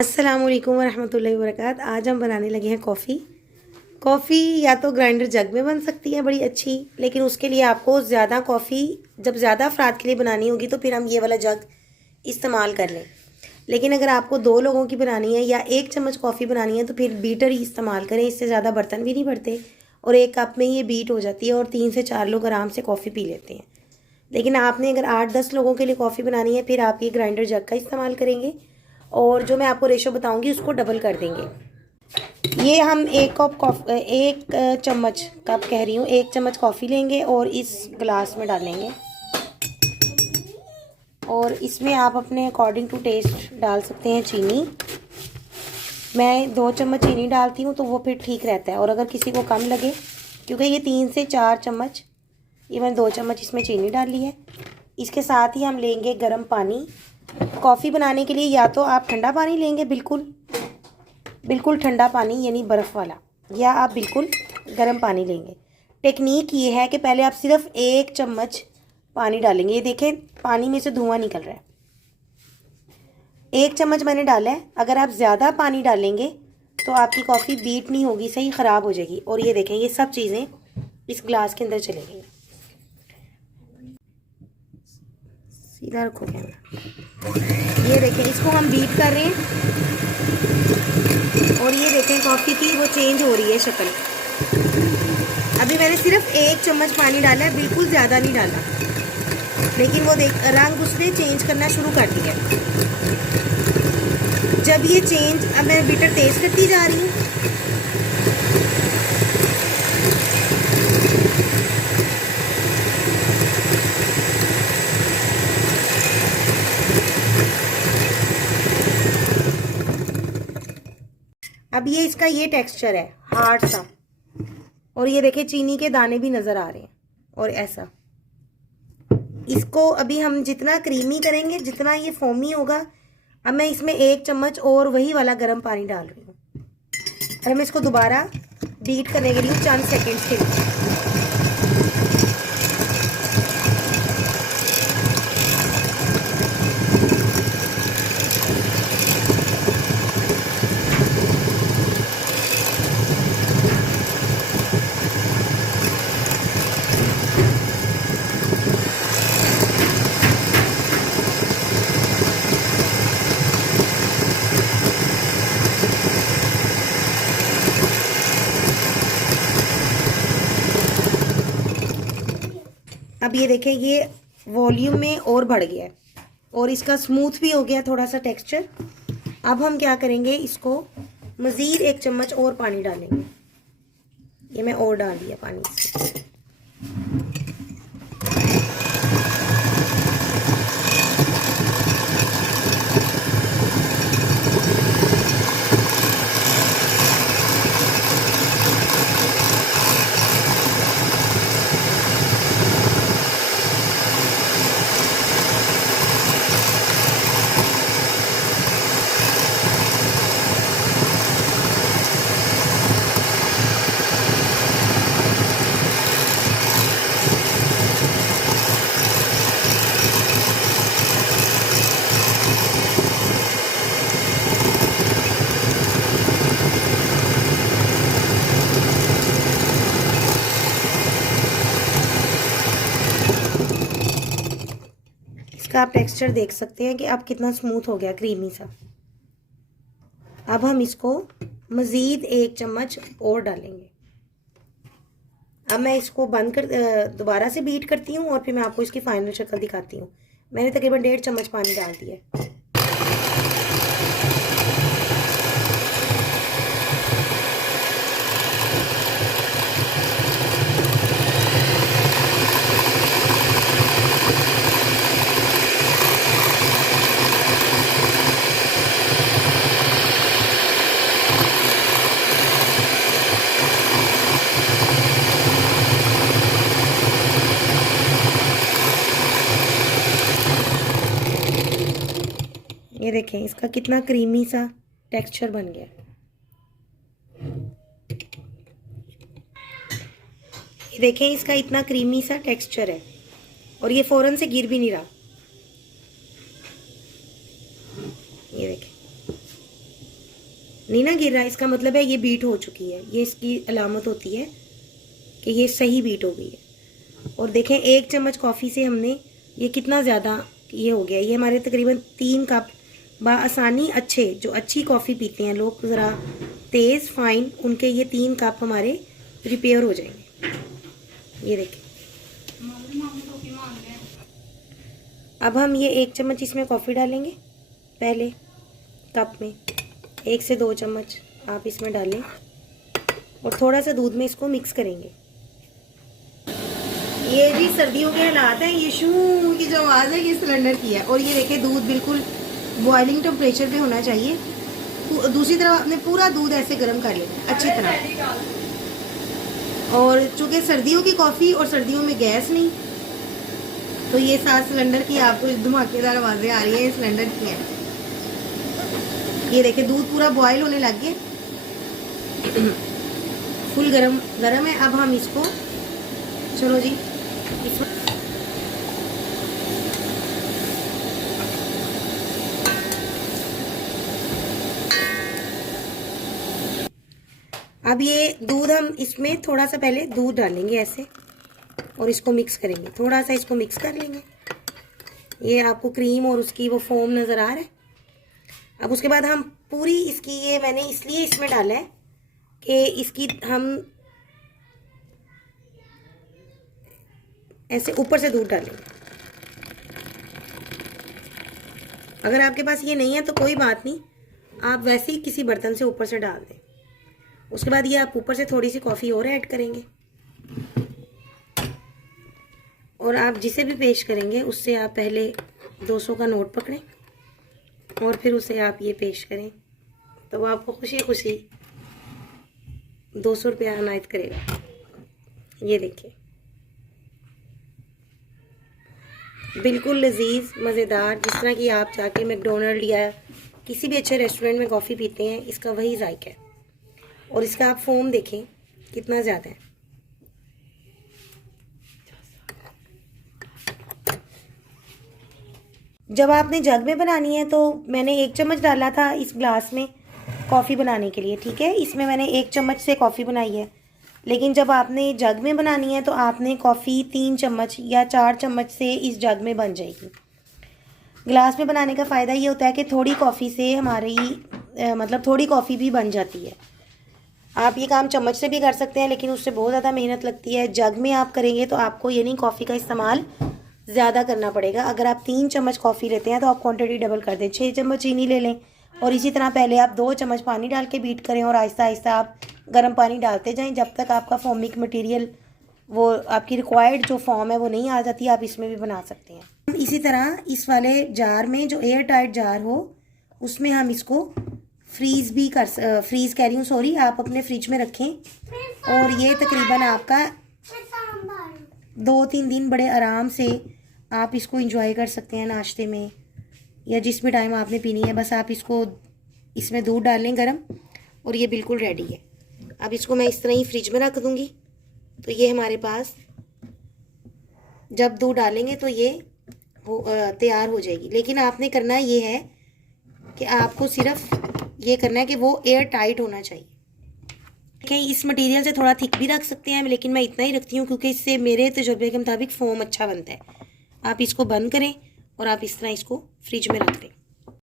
अस्सलाम वालेकुम वरहमतुल्लाहि वबरकात। आज हम बनाने लगे हैं कॉफ़ी। कॉफ़ी या तो ग्राइंडर जग में बन सकती है बड़ी अच्छी, लेकिन उसके लिए आपको ज़्यादा कॉफ़ी जब ज़्यादा अफराद के लिए बनानी होगी तो फिर हम ये वाला जग इस्तेमाल कर लें। लेकिन अगर आपको 2 लोगों की बनानी है या 1 चम्मच कॉफ़ी बनानी है तो फिर बीटर ही इस्तेमाल करें। इससे ज़्यादा बर्तन भी नहीं भरते और 1 कप में ये बीट हो जाती है और 3 से 4 लोग आराम से कॉफ़ी पी लेते हैं। लेकिन आपने अगर 8-10 लोगों के लिए कॉफ़ी बनानी है फिर आप ये ग्राइंडर जग का इस्तेमाल करेंगे और जो मैं आपको रेशो बताऊंगी उसको डबल कर देंगे। ये हम 1 चम्मच कप कह रही हूँ, 1 चम्मच कॉफ़ी लेंगे और इस गिलास में डालेंगे और इसमें आप अपने अकॉर्डिंग टू टेस्ट डाल सकते हैं चीनी। मैं 2 चम्मच चीनी डालती हूँ तो वो फिर ठीक रहता है, और अगर किसी को कम लगे, क्योंकि ये 3 से 4 चम्मच, ये मैंने 2 चम्मच इसमें चीनी डाल ली है। इसके साथ ही हम लेंगे गर्म पानी। कॉफ़ी बनाने के लिए या तो आप ठंडा पानी लेंगे, बिल्कुल ठंडा पानी यानी बर्फ़ वाला, या आप बिल्कुल गर्म पानी लेंगे। टेक्निक ये है कि पहले आप सिर्फ 1 चम्मच पानी डालेंगे। ये देखें पानी में से धुआं निकल रहा है। 1 चम्मच मैंने डाला है। अगर आप ज़्यादा पानी डालेंगे तो आपकी कॉफ़ी बीट नहीं होगी, सही ख़राब हो जाएगी। और ये देखें ये सब चीज़ें इस गिलास के अंदर चलेंगी। सीधा रखो कैमरा। ये देखें इसको हम बीट कर रहे हैं और ये देखें कॉफ़ी की वो चेंज हो रही है शक्ल। अभी मैंने सिर्फ 1 चम्मच पानी डाला है, बिल्कुल ज़्यादा नहीं डाला, लेकिन वो देख रंग उसने चेंज करना शुरू कर दिया। जब ये चेंज, अब मैं बीटर तेज़ करती जा रही हूँ। अब ये इसका ये टेक्सचर है हार्ड सा, और ये देखें चीनी के दाने भी नज़र आ रहे हैं और ऐसा। इसको अभी हम जितना क्रीमी करेंगे, जितना ये फोमी होगा। अब मैं इसमें 1 चम्मच और वही वाला गर्म पानी डाल रही हूँ और मैं इसको दोबारा बीट करने के लिए चंद सेकेंड्स के लिए। अब ये देखें ये वॉल्यूम में और बढ़ गया है और इसका स्मूथ भी हो गया थोड़ा सा टेक्सचर। अब हम क्या करेंगे, इसको मज़ीद 1 चम्मच और पानी डालेंगे। ये मैं और डाल दिया पानी। इसका आप टेक्सचर देख सकते हैं कि अब कितना स्मूथ हो गया, क्रीमी सा। अब हम इसको मज़ीद 1 चम्मच और डालेंगे। अब मैं इसको बंद कर दोबारा से बीट करती हूँ और फिर मैं आपको इसकी फाइनल शक्ल दिखाती हूँ। मैंने तकरीबन 1.5 चम्मच पानी डाल दिया है। ये देखें इसका कितना क्रीमी सा टेक्सचर बन गया। ये देखें इसका इतना क्रीमी सा टेक्सचर है और ये फ़ौरन से गिर भी नहीं रहा। ये देखें नहीं ना गिर रहा, इसका मतलब है ये बीट हो चुकी है। ये इसकी अलामत होती है कि ये सही बीट हो गई है। और देखें 1 चम्मच कॉफ़ी से हमने ये कितना ज़्यादा ये हो गया। ये हमारे तकरीबन 3 कप बआसानी अच्छे जो अच्छी कॉफ़ी पीते हैं लोग ज़रा तेज़ फाइन, उनके ये 3 कप हमारे प्रिपेयर हो जाएंगे। ये देखें। अब हम ये 1 चम्मच इसमें कॉफ़ी डालेंगे पहले कप में। 1 से 2 चम्मच आप इसमें डालें और थोड़ा सा दूध में इसको मिक्स करेंगे। ये जी सर्दियों के हालात हैं, ये शू की जो आवाज़ है ये सिलेंडर की है। और ये देखिए दूध बिल्कुल बॉइलिंग टेम्परेचर पे होना चाहिए। दूसरी तरफ आपने पूरा दूध ऐसे गर्म कर लेना अच्छी तरह। और चूँकि सर्दियों की कॉफ़ी और सर्दियों में गैस नहीं, तो ये 7 सिलेंडर की आपको धमाकेदार आवाज़ें आ रही हैं, सिलेंडर की हैं। ये देखिए दूध पूरा बॉयल होने लग गया, फुल गरम है। अब हम इसको चलो जी इसमें अब ये दूध हम इसमें थोड़ा सा पहले दूध डालेंगे ऐसे और इसको मिक्स करेंगे। थोड़ा सा इसको मिक्स कर लेंगे। ये आपको क्रीम और उसकी वो फोम नज़र आ रहा है। अब उसके बाद हम पूरी इसकी ये मैंने इसलिए इसमें डाला है कि इसकी हम ऐसे ऊपर से दूध डालेंगे। अगर आपके पास ये नहीं है तो कोई बात नहीं, आप वैसे ही किसी बर्तन से ऊपर से डाल दें। उसके बाद ये आप ऊपर से थोड़ी सी कॉफ़ी और ऐड करेंगे और आप जिसे भी पेश करेंगे उससे आप पहले 200 का नोट पकड़ें और फिर उसे आप ये पेश करें तो वो आपको खुशी खुशी 200 रुपया अनायत करेगा। ये देखिए बिल्कुल लजीज मज़ेदार, जिस तरह की आप जाके मैकडोनल्ड या किसी भी अच्छे रेस्टोरेंट में कॉफ़ी पीते हैं, इसका वही जायका है। और इसका आप फोम देखें कितना ज़्यादा है। जब आपने जग में बनानी है तो मैंने 1 चम्मच डाला था इस ग्लास में कॉफ़ी बनाने के लिए, ठीक है। इसमें मैंने 1 चम्मच से कॉफ़ी बनाई है। लेकिन जब आपने जग में बनानी है तो आपने कॉफ़ी 3 चम्मच या 4 चम्मच से इस जग में बन जाएगी। ग्लास में बनाने का फ़ायदा ये होता है कि थोड़ी कॉफ़ी से हमारी मतलब थोड़ी कॉफ़ी भी बन जाती है। आप ये काम चम्मच से भी कर सकते हैं लेकिन उससे बहुत ज़्यादा मेहनत लगती है। जग में आप करेंगे तो आपको यानी कॉफ़ी का इस्तेमाल ज़्यादा करना पड़ेगा। अगर आप 3 चम्मच कॉफ़ी लेते हैं तो आप क्वांटिटी डबल कर दें, 6 चम्मच चीनी ले लें। और इसी तरह पहले आप 2 चम्मच पानी डाल के बीट करें और आहिस्ता आहिस्ता आप गर्म पानी डालते जाएं जब तक आपका फोमिक मटेरियल वो आपकी रिक्वायर्ड जो फॉर्म है वो नहीं आ जाती। आप इसमें भी बना सकते हैं। इसी तरह इस वाले जार में जो एयर टाइट जार हो उसमें हम इसको फ्रीज़ कह रही हूँ सॉरी, आप अपने फ्रिज में रखें और ये तकरीबन आपका 2-3 दिन बड़े आराम से आप इसको एंजॉय कर सकते हैं नाश्ते में या जिस भी टाइम आपने पीनी है। बस आप इसको इसमें दूध डाल लें गरम और ये बिल्कुल रेडी है। अब इसको मैं इस तरह ही फ्रिज में रख दूँगी तो ये हमारे पास जब दूध डालेंगे तो ये तैयार हो जाएगी। लेकिन आपने करना ये है कि आपको सिर्फ ये करना है कि वो एयर टाइट होना चाहिए। कहीं इस मटेरियल से थोड़ा थिक भी रख सकते हैं लेकिन मैं इतना ही रखती हूँ क्योंकि इससे मेरे तजुर्बे के मुताबिक फोम अच्छा बनता है। आप इसको बंद करें और आप इस तरह इसको फ्रिज में रख दें।